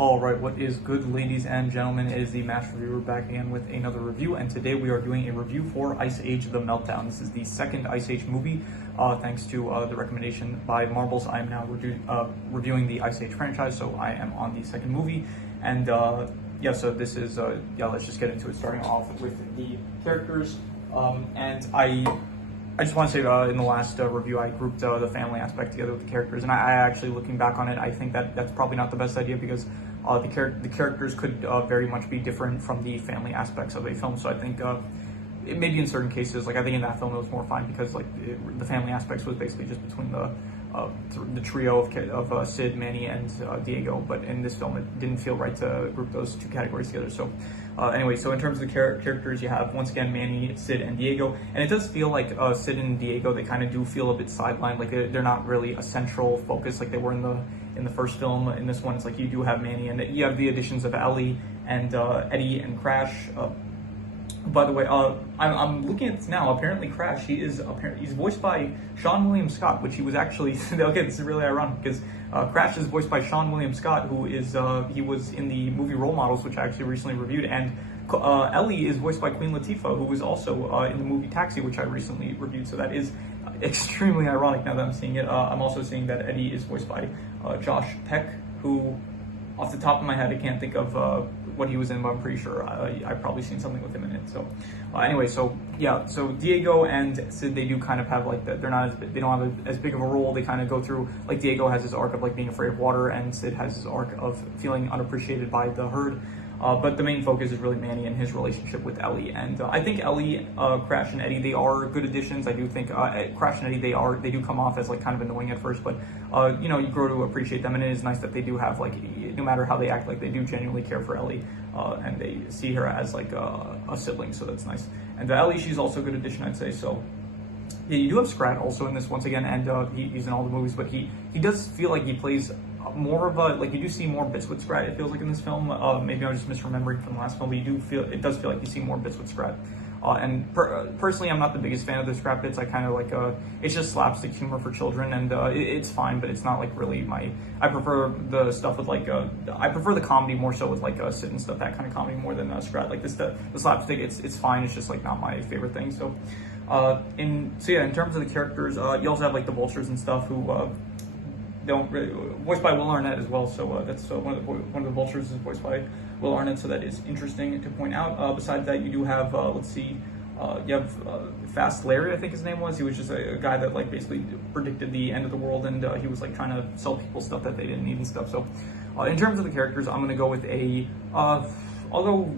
Alright, what is good, ladies and gentlemen? It is the Master Reviewer back again with another review, and today we are doing a review for Ice Age The Meltdown. This is the second Ice Age movie, thanks to the recommendation by Marbles. I am now reviewing the Ice Age franchise, so I am on the second movie, and yeah, so this is, let's just get into it, starting off with the characters, and I just want to say in the last review, I grouped the family aspect together with the characters, and I actually, looking back on it, I think that that's probably not the best idea because the characters could very much be different from the family aspects of a film. So I think it maybe in certain cases, like I think in that film it was more fine because like the family aspects was basically just between the trio of Sid, Manny, and Diego. But in this film, it didn't feel right to group those two categories together. So anyway, so in terms of the characters, you have once again Manny, Sid, and Diego, and it does feel like Sid and Diego, they kind of do feel a bit sidelined. Like they're not really a central focus like they were in the first film. In this one, it's like you do have Manny, and you have the additions of Ellie and Eddie and Crash. By the way, I'm looking at this now. Apparently, Crash, he's voiced by Sean William Scott, which he was actually. Okay, this is really ironic because Crash is voiced by Sean William Scott, who is he was in the movie Role Models, which I actually recently reviewed, and Ellie is voiced by Queen Latifah, who was also in the movie Taxi, which I recently reviewed. So that is extremely ironic now that I'm seeing it. I'm also seeing that Eddie is voiced by Josh Peck, who, off the top of my head, I can't think of what he was in, but I'm pretty sure I've probably seen something with him in it. So anyway, so yeah, so Diego and Sid, they do kind of have like they don't have as big of a role. They kind of go through, like Diego has his arc of like being afraid of water, and Sid has his arc of feeling unappreciated by the herd. But the main focus is really Manny and his relationship with Ellie, and I think Ellie, Crash, and Eddie, they are good additions. I do think Crash and Eddie, they do come off as like kind of annoying at first, but you know, you grow to appreciate them, and it is nice that they do have like, no matter how they act, like they do genuinely care for Ellie, and they see her as like a sibling, so that's nice. And Ellie, she's also a good addition, I'd say. So yeah, you do have Scrat also in this once again, and he's in all the movies, but he does feel like he plays more of a, like you do see more bits with Scrat, it feels like, in this film. Maybe I'm just misremembering from the last film, but it does feel like you see more bits with Scrat. And personally, I'm not the biggest fan of the Scrat bits. I kind of like, it's just slapstick humor for children, and it's fine, but it's not like really I prefer the stuff with like, I prefer the comedy more so with like Sid and stuff, that kind of comedy more than Scrat. Like the slapstick, it's fine, it's just like not my favorite thing. So, in terms of the characters, you also have like the vultures and stuff who, don't really, voiced by Will Arnett as well, so that's one of the vultures is voiced by Will Arnett, so that is interesting to point out. Besides that, you do have you have Fast Larry, I think his name was. He was just a guy that like basically predicted the end of the world, and he was like trying to sell people stuff that they didn't need and stuff. So in terms of the characters, I'm gonna go with a although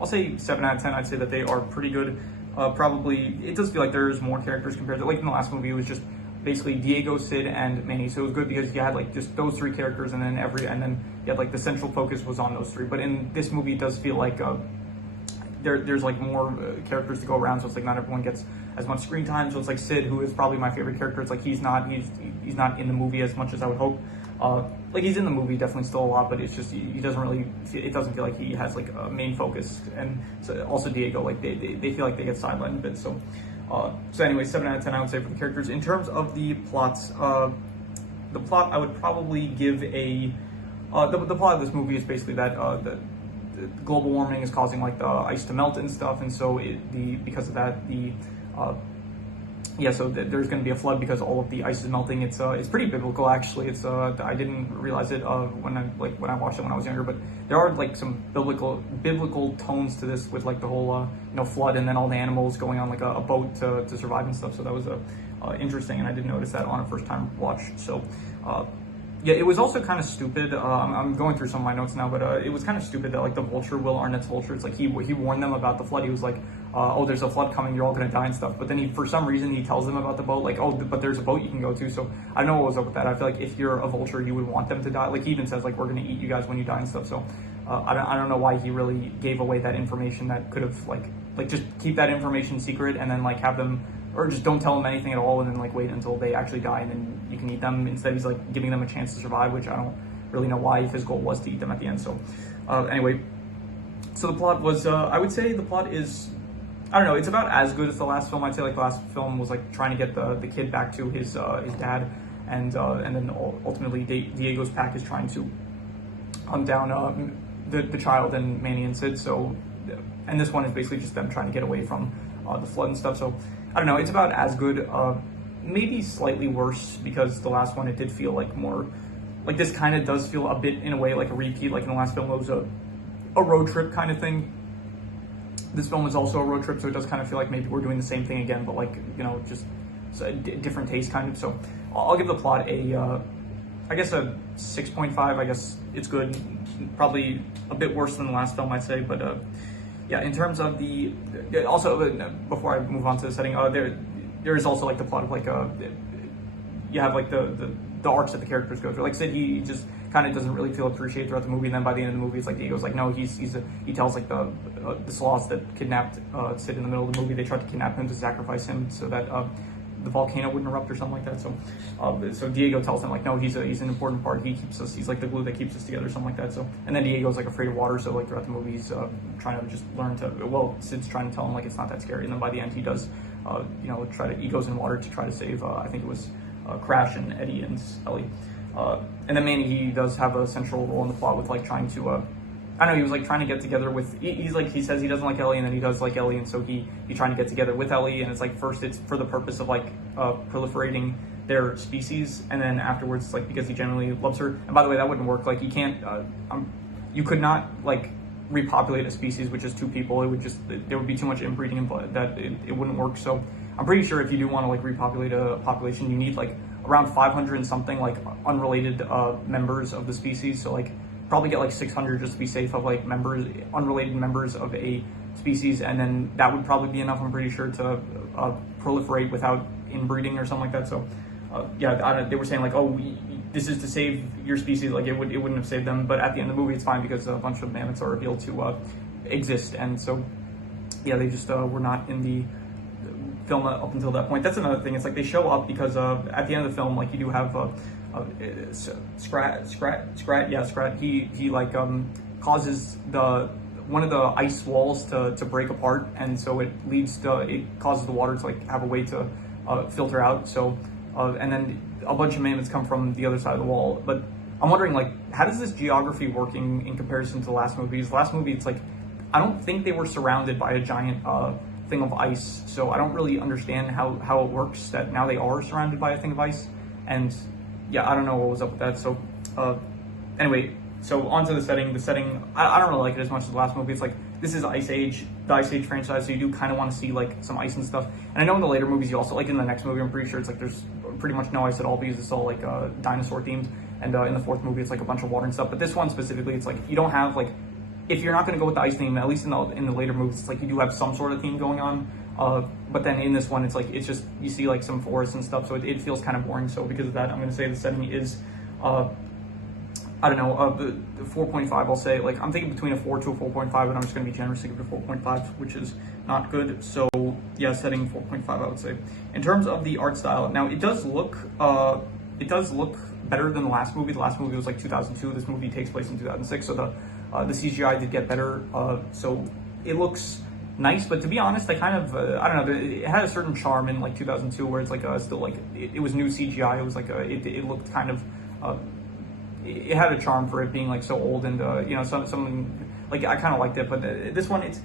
I'll say 7 out of 10. I'd say that they are pretty good. Probably it does feel like there's more characters compared to, like, in the last movie it was just basically Diego, Sid, and Manny. So it was good because you had like just those three characters, and then you had like the central focus was on those three. But in this movie, it does feel like there's like more characters to go around, so it's like not everyone gets as much screen time. So it's like Sid, who is probably my favorite character. It's like he's not in the movie as much as I would hope. Like he's in the movie definitely still a lot, but it's just he doesn't really, it doesn't feel like he has like a main focus. And so also Diego, like they feel like they get sidelined a bit. So anyway, 7 out of 10 I would say for the characters. In terms of the plots, the plot I would probably give a the plot of this movie is basically that the global warming is causing like the ice to melt and stuff, and so because of that there's going to be a flood because all of the ice is melting. It's pretty biblical, actually. It's I didn't realize it when I watched it when I was younger, but there are like some biblical tones to this with like the whole flood, and then all the animals going on like a boat to survive and stuff. So that was interesting, and I did notice that on a first time watch. So yeah, it was also kind of stupid. I'm going through some of my notes now, but it was kind of stupid that like the vulture, Will Arnett's vulture, it's like he warned them about the flood. He was like, oh, there's a flood coming, you're all gonna die and stuff. But then for some reason he tells them about the boat, like, oh, but there's a boat you can go to. So I don't know what was up with that. I feel like if you're a vulture, you would want them to die. Like he even says like, we're gonna eat you guys when you die and stuff. So I don't know why he really gave away that information that could have like just keep that information secret, and then like have them, or just don't tell them anything at all, and then like wait until they actually die and then you can eat them. Instead he's like giving them a chance to survive, which I don't really know why, if his goal was to eat them at the end. So anyway, so the plot was I would say the plot is, I don't know, it's about as good as the last film. I'd say like the last film was like trying to get the kid back to his dad, and then ultimately Diego's pack is trying to hunt down the child and Manny and Sid. So, and this one is basically just them trying to get away from the flood and stuff. So I don't know, it's about as good, maybe slightly worse, because the last one, it did feel like more, like this kind of does feel a bit in a way like a repeat. Like in the last film, it was a road trip kind of thing. This film is also a road trip, so it does kind of feel like maybe we're doing the same thing again, but like, you know, just a different taste kind of. So I'll give the plot I guess a 6.5. I guess it's good. Probably a bit worse than the last film, I'd say, but yeah, in terms of the, also, before I move on to the setting, there is also like the plot of like, you have like the arcs that the characters go through. Like Sid, he just kind of doesn't really feel appreciated throughout the movie, and then by the end of the movie, it's like Diego's like, no, he tells like the sloths that kidnapped Sid in the middle of the movie, they tried to kidnap him to sacrifice him so that the volcano wouldn't erupt or something like that. So Diego tells them like, no, he's an important part. He keeps us. He's like the glue that keeps us together, something like that. So, and then Diego's like afraid of water. So like throughout the movie, he's trying to just learn to. Well, Sid's trying to tell him like it's not that scary, and then by the end, he does, you know, he goes in water to try to save. I think it was Crash and Eddie and Ellie. And then Manny, he does have a central role in the plot with like trying to. I don't know, he was like trying to get together with, he's like, he says he doesn't like Ellie, and then he does like Ellie, and so he's trying to get together with Ellie, and it's like, first it's for the purpose of like proliferating their species, and then afterwards it's like because he genuinely loves her. And by the way, that wouldn't work. Like you can't, you could not like repopulate a species with just two people. It would just, there would be too much inbreeding and that it wouldn't work. So I'm pretty sure if you do want to like repopulate a population, you need like around 500 and something like unrelated members of the species. So like probably get like 600 just to be safe of like unrelated members of a species, and then that would probably be enough, I'm pretty sure, to proliferate without inbreeding or something like that. So yeah, they were saying like, oh, this is to save your species, like it wouldn't have saved them, but at the end of the movie it's fine because a bunch of mammoths are revealed to exist, and so yeah, they just were not in the film up until that point. That's another thing. It's like they show up because at the end of the film, like you do have Scrat. He like causes one of the ice walls to break apart, and so it causes the water to like have a way to filter out. So and then a bunch of mammoths come from the other side of the wall. But I'm wondering, like, how does this geography working in comparison to the last movie? The last movie, it's like I don't think they were surrounded by a giant thing of ice, so I don't really understand how it works that now they are surrounded by a thing of ice. And yeah, I don't know what was up with that. So anyway, so onto the setting. The setting, I don't really like it as much as the last movie. It's like, this is Ice Age, the Ice Age franchise, so you do kind of want to see like some ice and stuff. And I know in the later movies you also, like in the next movie, I'm pretty sure it's like there's pretty much no ice at all because it's all like dinosaur themed. And in the fourth movie it's like a bunch of water and stuff. But this one specifically, it's like you don't have like, if you're not going to go with the ice theme, at least in the later movies, it's like you do have some sort of theme going on. But then in this one, it's like, it's just, you see like some forests and stuff, so it feels kind of boring. So because of that, I'm going to say the setting is, I don't know, the 4.5, I'll say, like, I'm thinking between a 4 to a 4.5, and I'm just going to be generous and give it a 4.5, which is not good. So yeah, setting 4.5, I would say. In terms of the art style, now it does look better than the last movie. The last movie was like 2002. This movie takes place in 2006, so the CGI did get better. So it looks nice, but to be honest, I kind of, I don't know, it had a certain charm in like 2002 where it's like still like, it was new CGI. It was like, it looked kind of, it had a charm for it being like so old, and you know, something like, I kind of liked it. But this one, it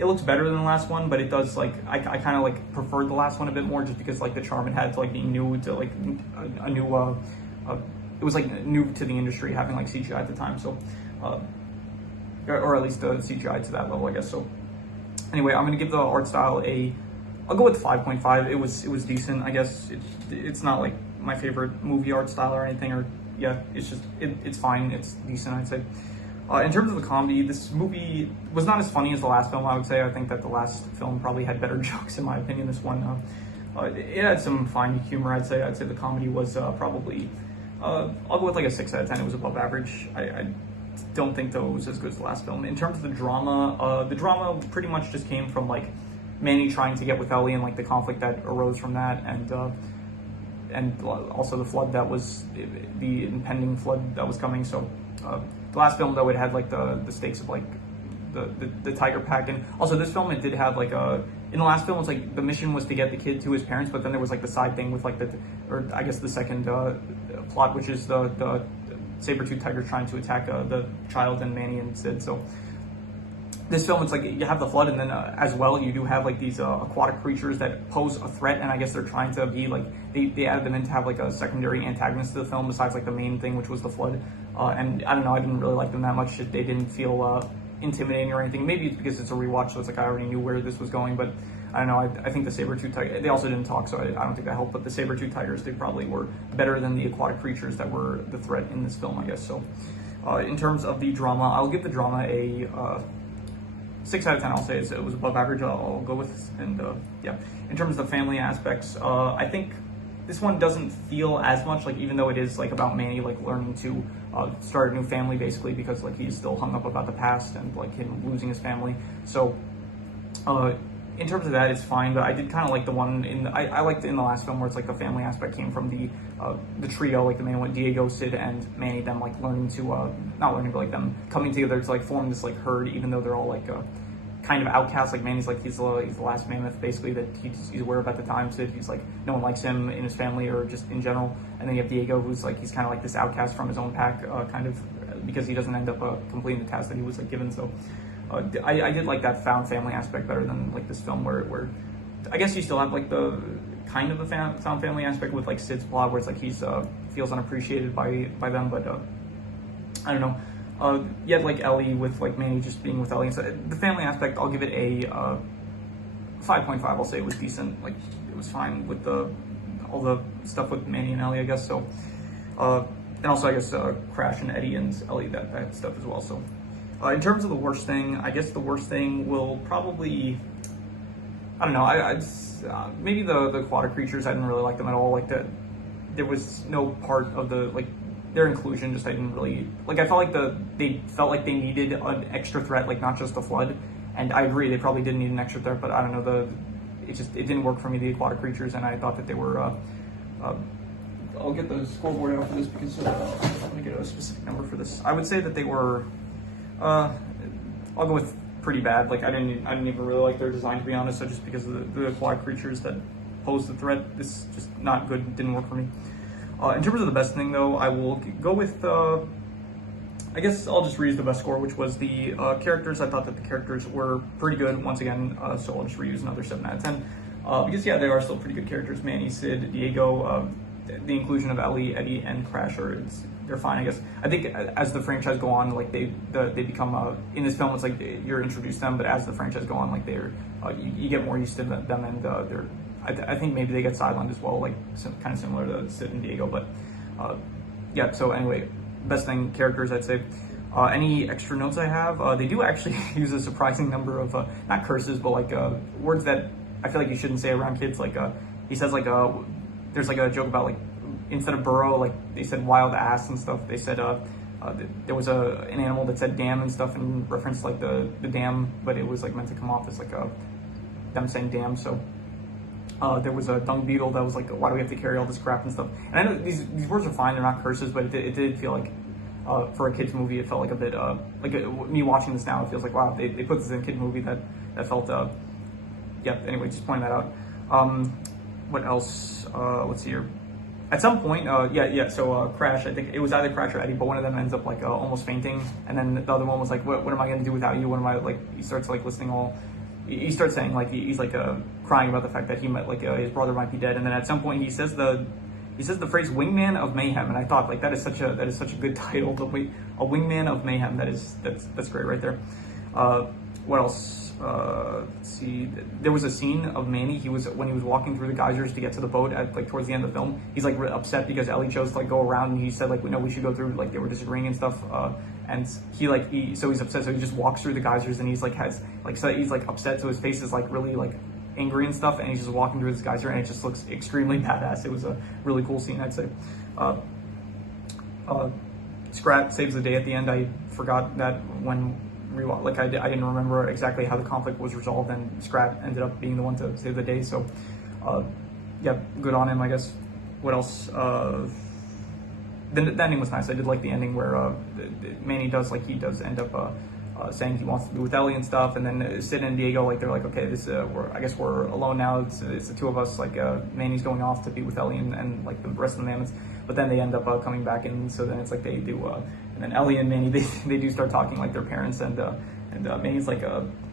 looks better than the last one, but it does like, I kind of like preferred the last one a bit more just because like the charm it had to like being new, to like a new, it was like new to the industry having like CGI at the time. So, or at least the CGI to that level, I guess. So anyway, I'm gonna give the art style I'll go with 5.5. It was decent, I guess. It's not like my favorite movie art style or anything, or yeah, it's just, it's fine. It's decent, I'd say. In terms of the comedy, this movie was not as funny as the last film, I would say. I think that the last film probably had better jokes, in my opinion. This one, it had some fine humor, I'd say. I'd say the comedy was probably, I'll go with like a 6 out of 10. It was above average. I don't think though it was as good as the last film. In terms of the drama pretty much just came from like Manny trying to get with Ellie and like the conflict that arose from that, and also the flood that was, the impending flood that was coming. So the last film though, it had like the stakes of like the tiger pack, and also this film, it did have like in the last film it's like the mission was to get the kid to his parents, but then there was like the side thing with like or I guess the second plot, which is the saber-toothed tiger trying to attack the child and Manny and Sid. So this film, it's like you have the flood, and then as well you do have like these aquatic creatures that pose a threat, and I guess they're trying to be like they added them in to have like a secondary antagonist to the film besides like the main thing, which was the flood. And I don't know, I didn't really like them that much. They didn't feel intimidating or anything. Maybe it's because it's a rewatch, so it's like I already knew where this was going, but I don't know. I think the saber-toothed tiger, they also didn't talk, so I don't think that helped. But the saber-toothed tigers, they probably were better than the aquatic creatures that were the threat in this film, I guess. So in terms of the drama, I'll give the drama a 6 out of 10. I'll say it was above average. I'll go with, and yeah. In terms of the family aspects, I think this one doesn't feel as much like, even though it is like about Manny like learning to start a new family basically, because like he's still hung up about the past and like him losing his family. So in terms of that, it's fine. But I did kind of like the one in I liked in the last film where it's like the family aspect came from the trio, like the main one, Diego, Sid, and Manny, them like learning to not learning, but like them coming together to like form this like herd, even though they're all like kind of outcasts. Like Manny's like he's the last mammoth basically that he's aware of at the time. Sid, he's like no one likes him in his family or just in general. And then you have Diego, who's like he's kind of like this outcast from his own pack, kind of because he doesn't end up completing the task that he was like given. So I did like that found family aspect better than like this film where I guess you still have like the kind of the found family aspect with like Sid's plot, where it's like he's feels unappreciated by them, but I don't know. You had like Ellie with like Manny just being with Ellie, and so the family aspect, I'll give it a 5.5. I'll say it was decent. Like it was fine with all the stuff with Manny and Ellie, I guess. So and also I guess Crash and Eddie and Ellie, that stuff as well. So in terms of the worst thing, I guess the worst thing will probably, I don't know, maybe the aquatic creatures. I didn't really like them at all. Like that, there was no part of the like their inclusion. Just I didn't really like. I felt like they felt like they needed an extra threat, like not just the flood. And I agree, they probably didn't need an extra threat, but I don't know, it didn't work for me, the aquatic creatures, and I thought that they were. I'll get the scoreboard out for this because I'm gonna get a specific number for this. I would say that they were. I'll go with pretty bad. Like I didn't even really like their design, to be honest. So just because of the aquatic creatures that pose the threat, this is just not good. Didn't work for me. In terms of the best thing, though, I will go with. I guess I'll just reuse the best score, which was the characters. I thought that the characters were pretty good once again. So I'll just reuse another 7 out of 10 because yeah, they are still pretty good characters. Manny, Sid, Diego. The inclusion of Ellie, Eddie, and Crash they're fine, I guess. I think as the franchise go on, like they become in this film, it's like you're introduced to them, but as the franchise go on, like they're you get more used to them, and they're I think maybe they get sidelined as well, like kind of similar to Sid and Diego. But yeah. So anyway, best thing, characters, I'd say. Any extra notes I have? They do actually use a surprising number of not curses, but like words that I feel like you shouldn't say around kids. Like he says like there's like a joke about like instead of burrow, like they said wild ass and stuff. They said there was an animal that said damn and stuff in reference to like the dam, but it was like meant to come off as like them saying damn. So there was a dung beetle that was like, why do we have to carry all this crap and stuff? And I know these words are fine, they're not curses, but it did feel like for a kids movie, it felt like a bit like me watching this now, it feels like wow, they put this in a kid movie that felt yeah. Anyway, just pointing that out. What else? Let's see here. At some point, so Crash, I think it was either Crash or Eddie, but one of them ends up like almost fainting, and then the other one was like, what am I going to do without you? What am I, like, he starts like listing all, he starts saying like, he's like crying about the fact that he might, like his brother might be dead, and then at some point he says the phrase "Wingman of Mayhem," and I thought like that is such a good title, a Wingman of Mayhem. That's great right there. What else? Let's see. There was a scene of Manny. When he was walking through the geysers to get to the boat at like towards the end of the film. He's like upset because Ellie chose to like go around, and he said like, no, we should go through. Like they were disagreeing and stuff. And so he's upset. So he just walks through the geysers, and he's like he's like upset. So his face is like really like angry and stuff, and he's just walking through this geyser, and it just looks extremely badass. It was a really cool scene, I'd say. Scrat saves the day at the end. I forgot that when. Like I didn't remember exactly how the conflict was resolved, and Scrat ended up being the one to save the day. So, yeah, good on him, I guess. What else? The ending was nice. I did like the ending where Manny does end up saying he wants to be with Ellie and stuff, and then Sid and Diego, like they're like, okay, I guess we're alone now. It's the two of us. Like Manny's going off to be with Ellie and like the rest of the mammoths. but then they end up coming back, and so then it's like they do, and then Ellie and Manny, they do start talking like their parents, and Manny's like,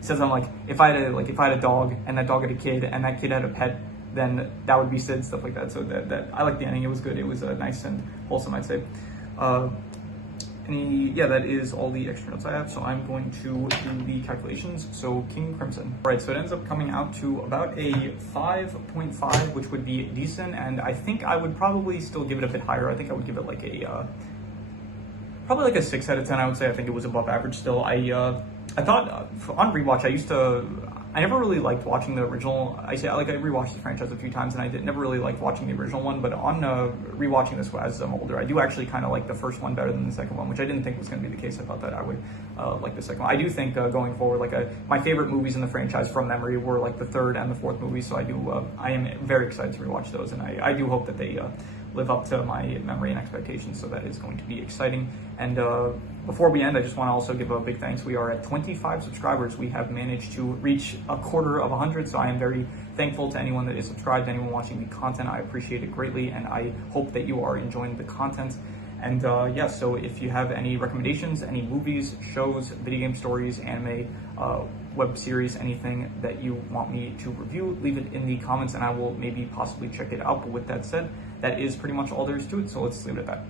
says, I'm like, if I had a dog, and that dog had a kid, and that kid had a pet, then that would be Sid, stuff like that. So that I like the ending. It was good. It was nice and wholesome, I'd say. Yeah, that is all the extra notes I have. So I'm going to do the calculations. So King Crimson. All right, so it ends up coming out to about a 5.5, which would be decent. And I think I would probably still give it a bit higher. I think I would give it like a probably like a 6 out of 10. I would say. I think it was above average still. I thought on rewatch I never really liked watching the original. I rewatched the franchise a few times, and I never really liked watching the original one. But on rewatching this as I'm older, I do actually kind of like the first one better than the second one, which I didn't think was going to be the case. I thought that I would like the second one. I do think going forward, my favorite movies in the franchise from memory were like the third and the fourth movie. So I am very excited to rewatch those, and I do hope that they live up to my memory and expectations. So that is going to be exciting. And before we end, I just want to also give a big thanks. We are at 25 subscribers. We have managed to reach a quarter of 100, so I am very thankful to anyone that is subscribed, anyone watching the content. I appreciate it greatly, and I hope that you are enjoying the content. And yeah, so if you have any recommendations, any movies, shows, video game stories, anime, web series, anything that you want me to review, leave it in the comments, and I will maybe possibly check it out. But with that said, that is pretty much all there is to it, so let's leave it at that.